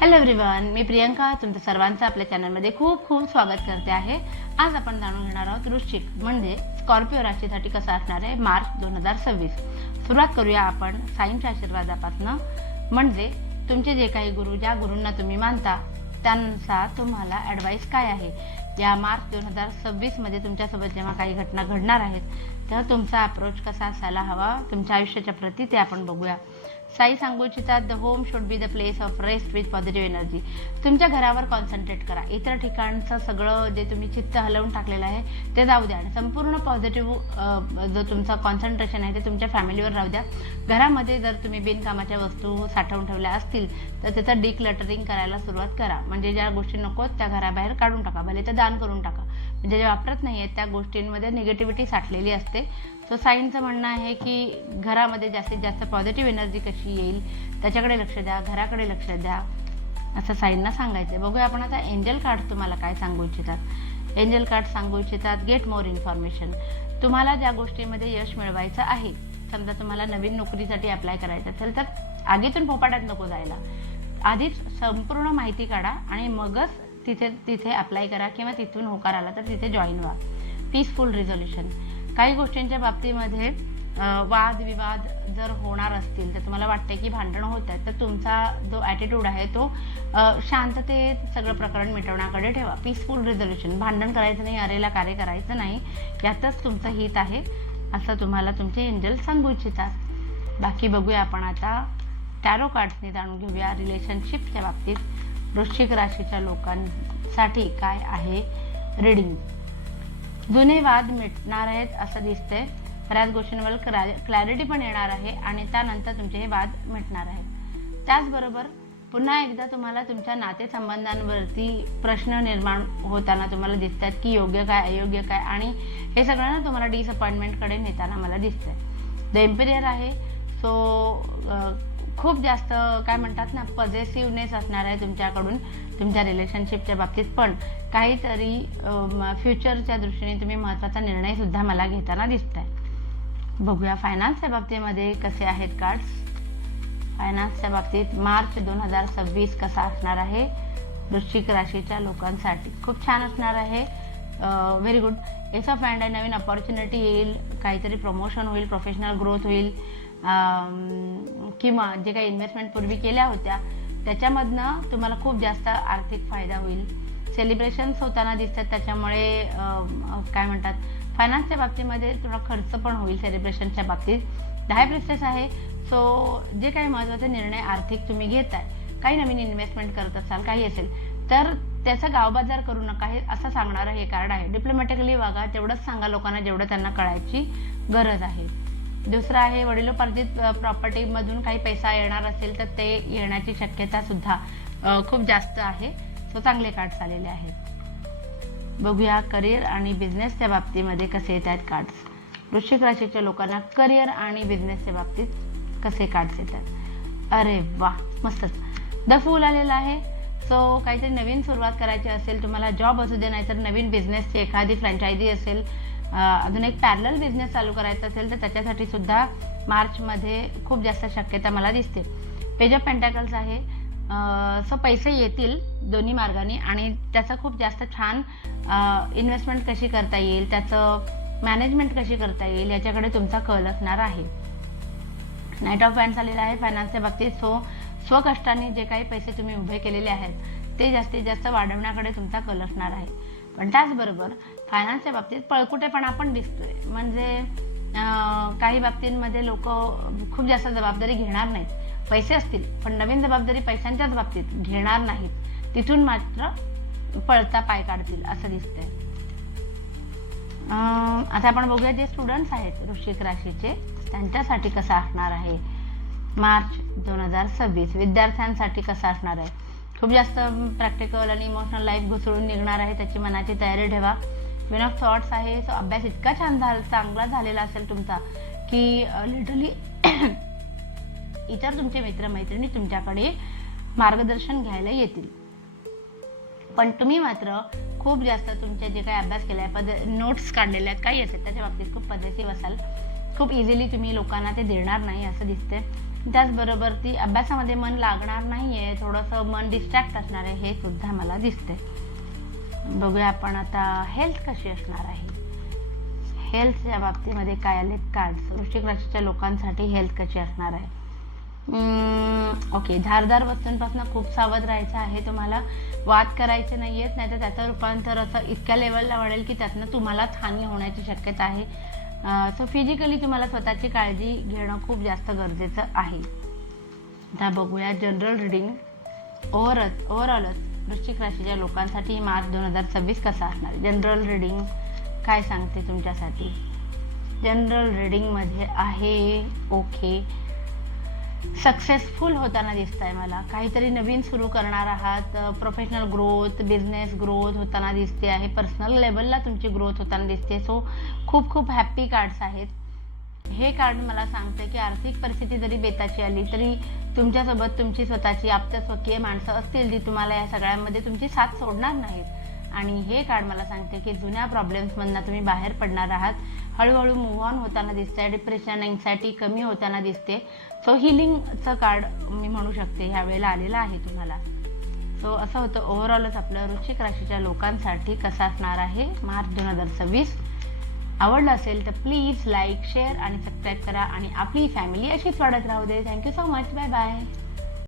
Hello everyone, मी प्रियंका तुमचं सर्वांचं आपल्या चॅनलमध्ये खूप खूप स्वागत करते आहे. आज आपण जाणून घेणार आहोत वृश्चिक म्हणजे स्कॉर्पिओ राशीसाठी कसं असणार आहे मार्च 2026. सुरुवात करूया आपण साईंच्या आशीर्वादापासून. म्हणजे तुमचे जे काही गुरु, ज्या गुरूंना तुम्ही मानता त्यांचा तुम्हाला ॲडवाईस काय आहे. या मार्च 2026 मध्ये तुमच्यासोबत जेव्हा काही घटना घडणार आहेत तेव्हा तुमचा अप्रोच कसा असायला हवा तुमच्या आयुष्याच्या प्रती ते आपण बघूया. साई सांगू इच्छितात the home should be the place of rest with positive energy. तुमच्या घरावर कॉन्सन्ट्रेट करा. इतर ठिकाणचं सगळं जे तुम्ही चित्त हलवून टाकलेलं आहे ते जाऊ द्या आणि संपूर्ण पॉझिटिव्ह जो तुमचा कॉन्सन्ट्रेशन आहे ते तुमच्या फॅमिलीवर राहू द्या. घरामध्ये जर तुम्ही बिनकामाच्या वस्तू साठवून ठेवल्या असतील तर त्याचं डिक्लटरिंग करायला सुरुवात करा. म्हणजे ज्या गोष्टी नको त्या घराबाहेर काढून टाका, भले तर दान करून टाका. म्हणजे जे वापरत नाही आहेत त्या गोष्टींमध्ये निगेटिव्हिटी साठलेली असते. सो साईंचं म्हणणं आहे की घरामध्ये जास्तीत जास्त पॉझिटिव्ह एनर्जी कशी येईल त्याच्याकडे लक्ष द्या, घराकडे लक्ष द्या असं साईंना सांगायचं आहे. बघूया आपण आता एंजल कार्ड तुम्हाला काय सांगू इच्छितात. एंजल कार्ड सांगू इच्छितात गेट मोर इन्फॉर्मेशन. तुम्हाला ज्या गोष्टीमध्ये यश मिळवायचं आहे, समजा तुम्हाला नवीन नोकरीसाठी अप्लाय करायचं असेल तर आगीतून पोपाटात नको जायला. आधीच संपूर्ण माहिती काढा आणि मगच तिथे अप्लाय करा किंवा तिथून होकार आला तर तिथे जॉईन व्हा. Peaceful resolution. काही गोष्टींच्या बाबतीमध्ये वादविवाद जर होणार असतील तर तुम्हाला वाटते की भांडण होत आहे तर तुमचा जो ॲटिट्यूड आहे तो शांततेत सगळं प्रकरण मिटवण्याकडे ठेवा. Peaceful resolution. भांडण करायचं नाही, अरेला कार्य करायचं नाही, यातच तुमचं हित आहे असं तुम्हाला तुमचे एंजल सांगू इच्छितात. बाकी बघूया आपण आता टॅरो कार्ड्सनी जाणून घेऊया रिलेशनशिपच्या बाबतीत वृश्चिक राशीच्या लोकांसाठी काय आहे रीडिंग. जुने वाद मिटणार आहेत असं दिसतंय. बऱ्याच गोष्टींवर क्लॅरिटी पण येणार आहे आणि त्यानंतर तुमचे हे वाद मिटणार आहेत. त्याचबरोबर पुन्हा एकदा तुम्हाला तुमच्या नातेसंबंधांवरती प्रश्न निर्माण होताना तुम्हाला दिसत आहेत की योग्य काय अयोग्य काय, आणि हे सगळ्यांना तुम्हाला डिसअपॉइंटमेंटकडे नेताना मला दिसतंय. द एम्पिरियर आहे. सो खूप जास्त काय म्हणतात ना पॉझिटिव्हनेस असणार आहे तुमच्याकडून तुमच्या रिलेशनशिपच्या बाबतीत. पण काहीतरी फ्युचरच्या दृष्टीने तुम्ही महत्त्वाचा निर्णय सुद्धा मला घेताना दिसत आहे. बघूया फायनान्सच्या बाबतीमध्ये कसे आहेत कार्ड्स. फायनान्सच्या बाबतीत मार्च 2026 कसा असणार आहे वृश्चिक राशीच्या लोकांसाठी. खूप छान असणार आहे. Very good. S of hand आहे. नवीन अपॉर्च्युनिटी येईल, काहीतरी प्रमोशन होईल, प्रोफेशनल ग्रोथ होईल, किंवा जे काही इन्व्हेस्टमेंट पूर्वी केल्या होत्या त्याच्यामधनं तुम्हाला खूप जास्त आर्थिक फायदा होईल. सेलिब्रेशन्स होताना दिसतात त्याच्यामुळे काय म्हणतात फायनान्सच्या बाबतीमध्ये थोडा खर्च पण होईल सेलिब्रेशनच्या बाबतीत. द हाय प्रिस्टेस आहे. सो जे काही महत्त्वाचे निर्णय आर्थिक तुम्ही घेताय, काही नवीन इन्व्हेस्टमेंट करत असाल, काही असेल तर त्याचा गावबाजार करू नका हे असं सांगणारं हे कार्ड आहे. डिप्लोमॅटिकली वागा, तेवढंच सांगा लोकांना जेवढं त्यांना कळायची गरज आहे. दुसरं आहे वडिलोपार्जित प्रॉपर्टीमधून काही पैसा येणार असेल तर ते येण्याची शक्यता सुद्धा खूप जास्त आहे. सो चांगले कार्ड्स आलेले आहेत. बघूया करिअर आणि बिझनेसच्या बाबतीमध्ये कसे येत आहेत कार्ड्स. वृश्चिक राशीच्या लोकांना करिअर आणि बिझनेसच्या बाबतीत कसे कार्ड्स येतात. अरे वा, मस्तच. द फूल आलेला आहे. सो काहीतरी नवीन सुरुवात करायची असेल, तुम्हाला जॉब असू दे नाहीतर नवीन बिझनेसची एखादी फ्रँचायझी असेल, अजून एक पॅरलल बिझनेस चालू करायचा असेल तर त्याच्यासाठी सुद्धा मार्चमध्ये खूप जास्त शक्यता मला दिसते. पेज ऑफ पेंटॅकल्स आहे. सो पैसे येतील दोन्ही मार्गाने आणि त्याचं खूप जास्त छान इन्व्हेस्टमेंट कशी करता येईल, त्याचं मॅनेजमेंट कशी करता येईल याच्याकडे तुमचा कल असणार आहे. नाईट ऑफ वँड्स आलेला आहे फायनान्सच्या बाबतीत. सो स्वकष्टाने जे काही पैसे तुम्ही उभे केलेले आहेत ते जास्तीत जास्त वाढवण्याकडे तुमचा कल असणार आहे. पण त्याचबरोबर फायनान्सच्या बाबतीत पळकुटेपणा पण दिसतोय. म्हणजे काही बाबतींमध्ये लोक खूप जास्त जबाबदारी घेणार नाहीत. पैसे असतील पण नवीन जबाबदारी पैशांच्याच बाबतीत घेणार नाहीत, तिथून मात्र पळता पाय काढतील असं दिसतंय. आता आपण बघूया जे स्टुडंट्स आहेत वृश्चिक राशीचे त्यांच्यासाठी कसं असणार आहे मार्च 2026. विद्यार्थ्यांसाठी कसं असणार आहे. खूप जास्त प्रॅक्टिकल आणि इमोशनल लाईफ घुसळून निघणार आहे, त्याची मनाची तयारी ठेवा. क्वीन ऑफ थॉट्स आहे. सो अभ्यास इतका चांगला झालेला असेल तुमचा की लिटरली इतर तुमचे मित्रमैत्रिणी तुमच्याकडे मार्गदर्शन घ्यायला येतील. पण तुम्ही मात्र खूप जास्त तुमचे जे काही अभ्यास केला आहे, नोट्स काढलेल्या आहेत, काही असेल त्याच्या बाबतीत खूप पॉझिटिव्ह असाल. खूप इझिली तुम्ही लोकांना ते देणार नाही असं दिसते. त्याचबरोबर ती अभ्यासामध्ये मन लागणार नाहीये, थोडंसं मन डिस्ट्रॅक्ट असणार आहे, हे सुद्धा मला दिसते. बघूया आपण आता हेल्थ कशी असणार आहे. हेल्थच्या बाबतीमध्ये काय आले कार्ड्स. वृश्चिक राशीच्या लोकांसाठी हेल्थ कशी असणार आहे. ओके, धारदार वस्तूंपासून खूप सावध राहायचं आहे तुम्हाला. वाद करायचे नाहीयेत, नाहीतर त्याचं रूपांतर असं इतक्या लेवलला वाढेल की त्यातनं तुम्हालाच हानी होण्याची शक्यता आहे. सो फिजिकली तुम्हाला स्वतःची काळजी घेणं खूप जास्त गरजेचं आहे. आता बघूया जनरल रिडिंग. ओव्हरऑलच वृश्चिक राशीच्या लोकांसाठी मार्च 2026 कसा असणार. जनरल रिडिंग काय सांगते तुमच्यासाठी. जनरल रिडिंगमध्ये आहे ओके, सक्सेसफुल होताना दिसत आहे मला. काहीतरी नवीन सुरू करणार आहात, प्रोफेशनल ग्रोथ, बिझनेस ग्रोथ होताना दिसते आहे, पर्सनल लेवलला तुमची ग्रोथ होताना दिसते. सो खूप खूप हॅप्पी कार्ड्स आहेत. हे कार्ड मला सांगते की आर्थिक परिस्थिती जरी बेताची आली तरी तुमच्यासोबत तुमची स्वतःची आप्तस्वकीय माणसं असतील जी तुम्हाला या सगळ्यांमध्ये तुमची साथ सोडणार नाहीत. आणि हे कार्ड मला सांगते की जुन्या प्रॉब्लेम्समधनं तुम्ही बाहेर पडणार आहात. हळूहळू मूव्ह ऑन होताना दिसतंय. डिप्रेशन, एन्झायटी कमी होताना दिसते. सो हिलिंगचं कार्ड मी म्हणू शकते ह्या वेळेला आलेलं आहे तुम्हाला. सो असं होतं ओव्हरऑलच आपलं वृश्चिक राशीच्या लोकांसाठी कसं असणार आहे मार्च 2026. आवडलं असेल तर प्लीज लाईक, शेअर आणि सबस्क्राईब करा आणि आपली फॅमिली अशीच वाढत राहू दे. Thank you so much. Bye bye.